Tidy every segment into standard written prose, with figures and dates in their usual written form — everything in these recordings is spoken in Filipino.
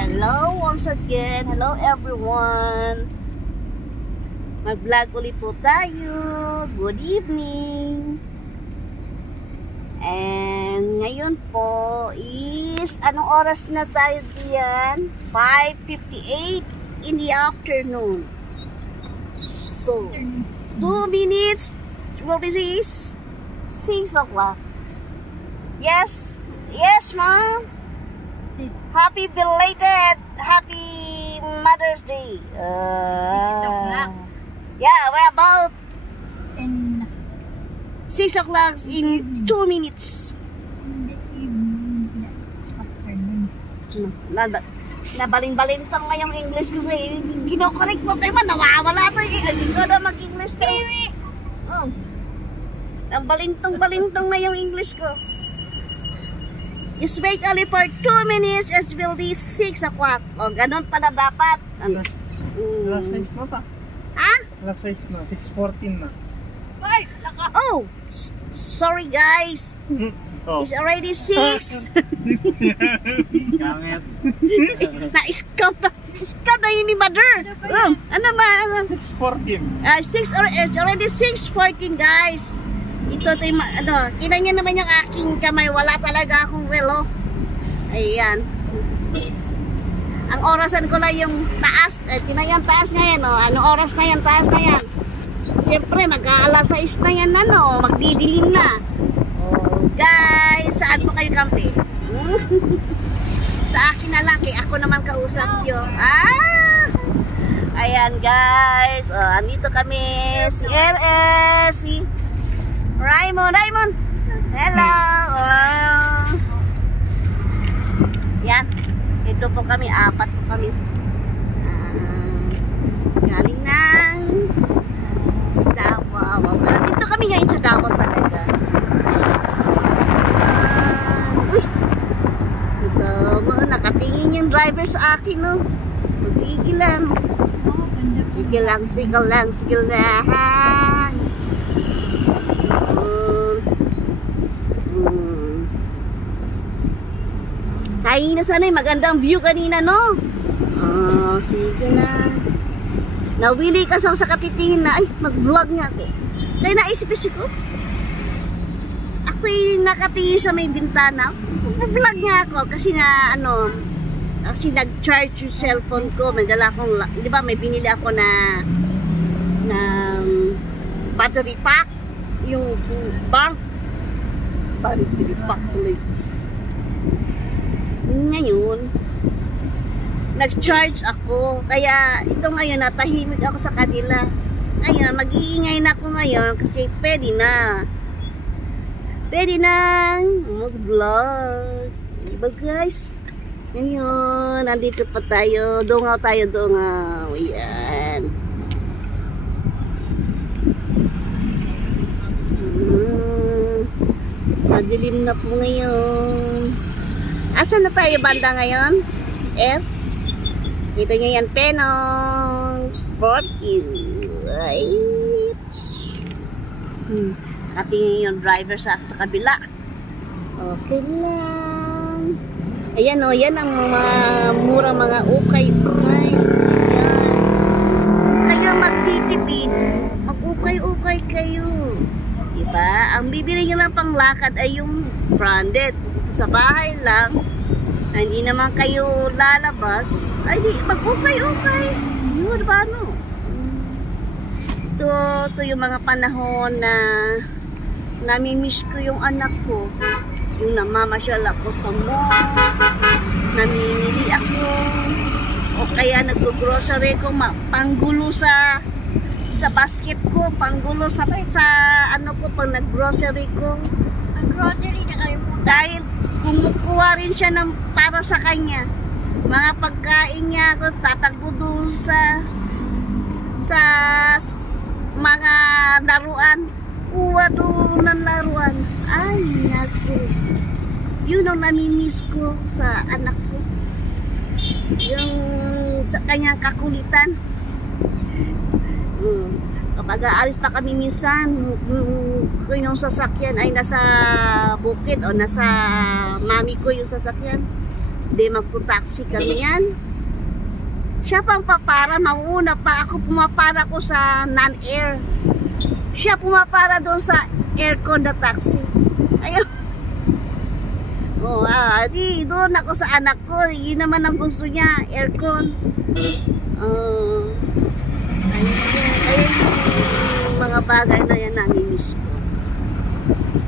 Hello once again. Hello everyone. Mag-vlog ulit po tayo. Good evening. And ngayon po is anong oras na tayo diyan? 5:58 in the afternoon. So 2 minutes will be 6 o'clock. Yes, ma'am. Happy belated Happy Mother's Day. 6 o'clock. Yeah, we're about In 6 o'clock in 2 minutes. the evening, afternoon. Nabaling-balintang nga yung English ko sa ginokorek mo kayo man, nawawala to eh. Hindi ko na mag-English to. Oh. Nabalintong-balintong na yung English ko. Just wait only for 2 minutes, it will be 6 o'clock. O, ganun pala dapat. Last size na pa. Ha? Last size na. 6:14 na. Ay, laka. Oh, sorry guys. Oh. It's already 6. Skamit. Na-scam na. Scam na yun ni Mother. Ano ba? 6:14. 6, it's already 6:14 guys. Ito yung tinan niyo naman yung aking kamay, wala talaga akong relo. Ayan. Ang orasan ko lang yung taas. Tinan yung taas ngayon, oh. Anong oras na yan? Taas na yan. Siyempre, mag-aalas 6 na yan, magdidilim na. Oh, guys, saan po kayo kampi? Sa akin na lang, kaya ako naman kausap nyo. Ayan guys, andito kami. Si RF, si Raymond. Hello. Yan. Ito po kami, 4 po kami. Galing ng Davao. Dito kami ngayon sa Davao talaga. Uy. So, nakatingin yung driver sa akin, no? Sige lang. Sige lang. Kain na sana, magandang view kanina, no? Oh, sige na. Nawili ka sa katitingin na, ay, mag-vlog nga ako. Kaya naisip ko, ako'y nakatingin sa may bintana, mag-vlog nga ako kasi na, kasi nag-charge yung cellphone ko, may dala akong, di ba, may binili ako na battery pack, yung bank, battery pack tuloy. Ngayon, nag-charge ako. Kaya ito ngayon, natahimik ako sa kanila. Ngayon, mag-iingay na ako ngayon kasi pwede na. Pwede na mag-vlog. Diba guys? Ngayon, nandito pa tayo. Dungaw tayo. Ayan. Madilim na po ngayon. Asan na tayo banda ngayon? Dito niya yan, Penong Sporty. Right. Nakatingin yung driver sa kabila. Okay lang. Ayan o, yan ang mga murang mga ukay. Kayo magtitipid. Mag-ukay-ukay kayo. Diba? Ang bibili nyo lang pang lakad ay yung branded. Sa bahay lang, hindi naman kayo lalabas, ay di, mag-ukay-ukay. Yun ba, no? Ito yung mga panahon na namimiss ko yung anak ko. Yung namamasyal ako sa mall, namimili ako, o kaya nag-grocery ko, panggulo sa basket ko, panggulo sa ano ko, pag nag-grocery ko. Ang grocery na kayo mo. Dahil kumukuha rin siya ng para sa kanya. Mga pagkain niya ako tatagpo doon sa mga laruan. Kuha doon ng laruan. Ay, naku. Yun ang namimiss ko sa anak ko. Yung sa kanyang kakulitan. Kapag aalis pa kami minsan, kung yung sasakyan ay nasa bukid o nasa mami ko yung sasakyan, Di magto-taxi kami yan. Siya pang papara, mauuna pa ako, pumapara ko sa non-air. Siya pumapara doon sa aircon na taxi. Ayun. Di doon ako sa anak ko. Yun naman ang gusto niya, aircon. Ayun yung mga bagay na yan namimiss ko.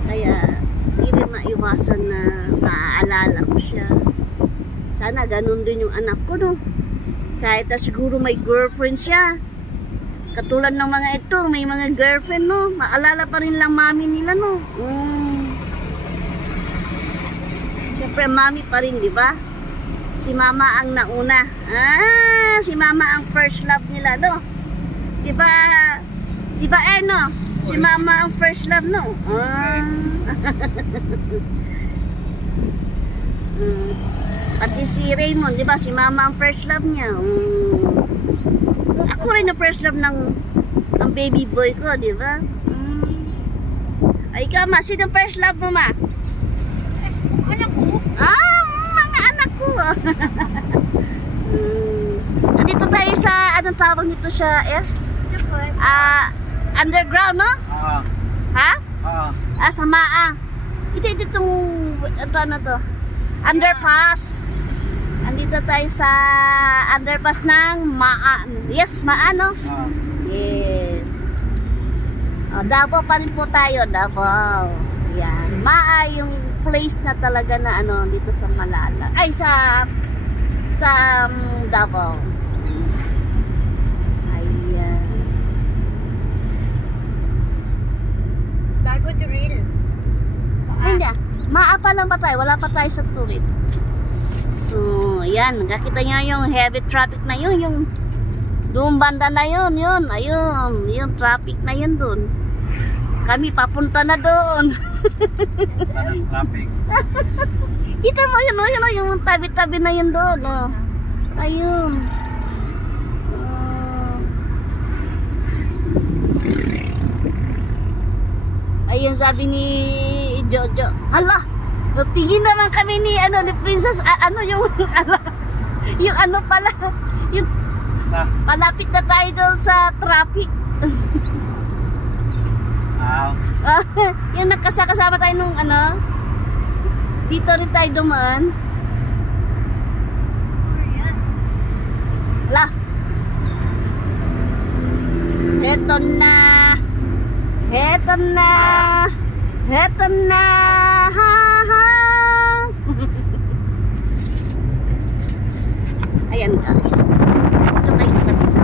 Kaya, hindi rin maiwasan na maaalala ko siya. Sana ganun din yung anak ko, no? Kahit na siguro may girlfriend siya. Katulad ng mga ito, may mga girlfriend, no? Maalala pa rin lang mami nila, no? Siyempre, mami pa rin, di ba? Si mama ang nauna. Si mama ang first love nila, no? Di ba, no? Si mama ang first love, no? Pati si Raymond, di ba? Si mama ang first love niya. Ako rin ang first love ng baby boy ko, di ba? Ay, ikaw, ma, sino ang first love mo, ma? Anak ko. Mga anak ko. Nandito tayo sa, anong tawag nito siya, underground, no? Ha? Sa Maa. Ito itong, ano to? Underpass. Andito tayo sa underpass ng Maa. Yes, Maa, no? Yes. Davao pa rin po tayo, Davao. Yan. Maa yung place na talaga na ano dito sa Malala. Ay, sa Davao. Ayan. Bago drill. Hindi. Maa pa lang ba tayo? Wala pa tayo sa Turin. So, ayan. Nakakita niya yung heavy traffic na yun. Yung doon banda na yun. Ayun. Yung traffic na yun doon. Kami papunta na doon. Traffic. Kita mo yun, yung tabi-tabi na yun doon. Ayun. Ayun sabi ni Jojo. Hala, tingin naman kami ni Princess, yung yung pala, yung malapit na tayo doon sa traffic. Yung nagkasama tayo nung dito rin tayo dumaan. Hala. Heto na. Ha ha. Ayan guys. Ito kayo sa kanila.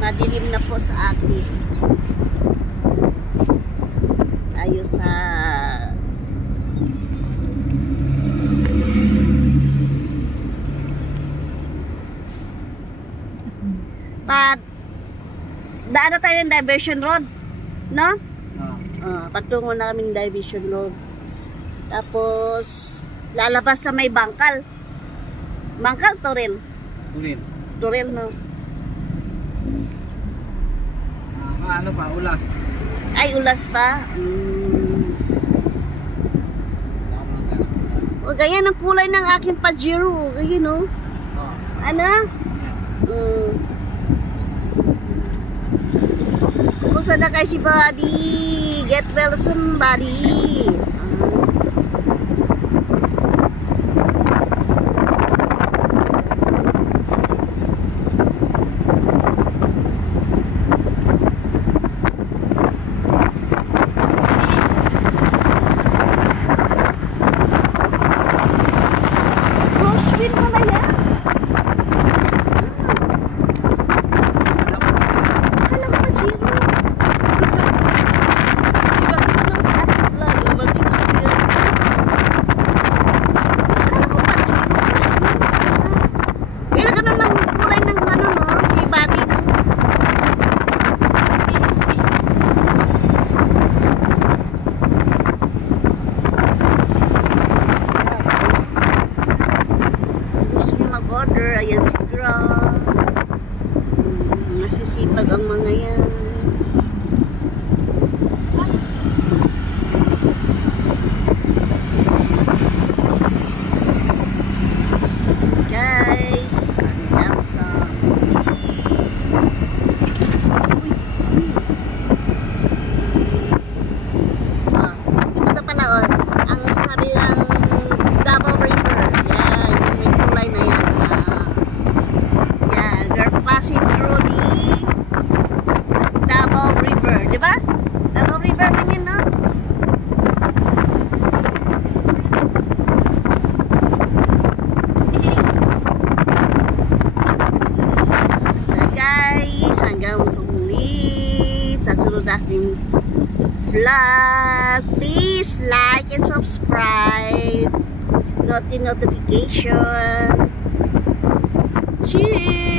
Madilim na po sa akin. Tayo sa daan na tayo ng diversion road, no? Patungo na kaming diversion road. Tapos lalabas sa may bangkal. Bangkal, Toril, no? Ano pa, ulas. Ay, ulas pa. O, ganyan ang kulay ng aking Pajero. Ganyan, no? Ano? Kung saan na kayo si Buddy? Get well soon, Buddy. River. Ayan si Gra. Nasisipag ang mga yan. Guys, hanggang sa ito na pala ang kanilang Davao River. Yan, yung may kulay na yan. Yan, they're passing through the Davao River, di ba? Davao River man yun, no? So guys, hanggang sa muli sa sunod nating vlog. Please like and subscribe. Notification. Cheers!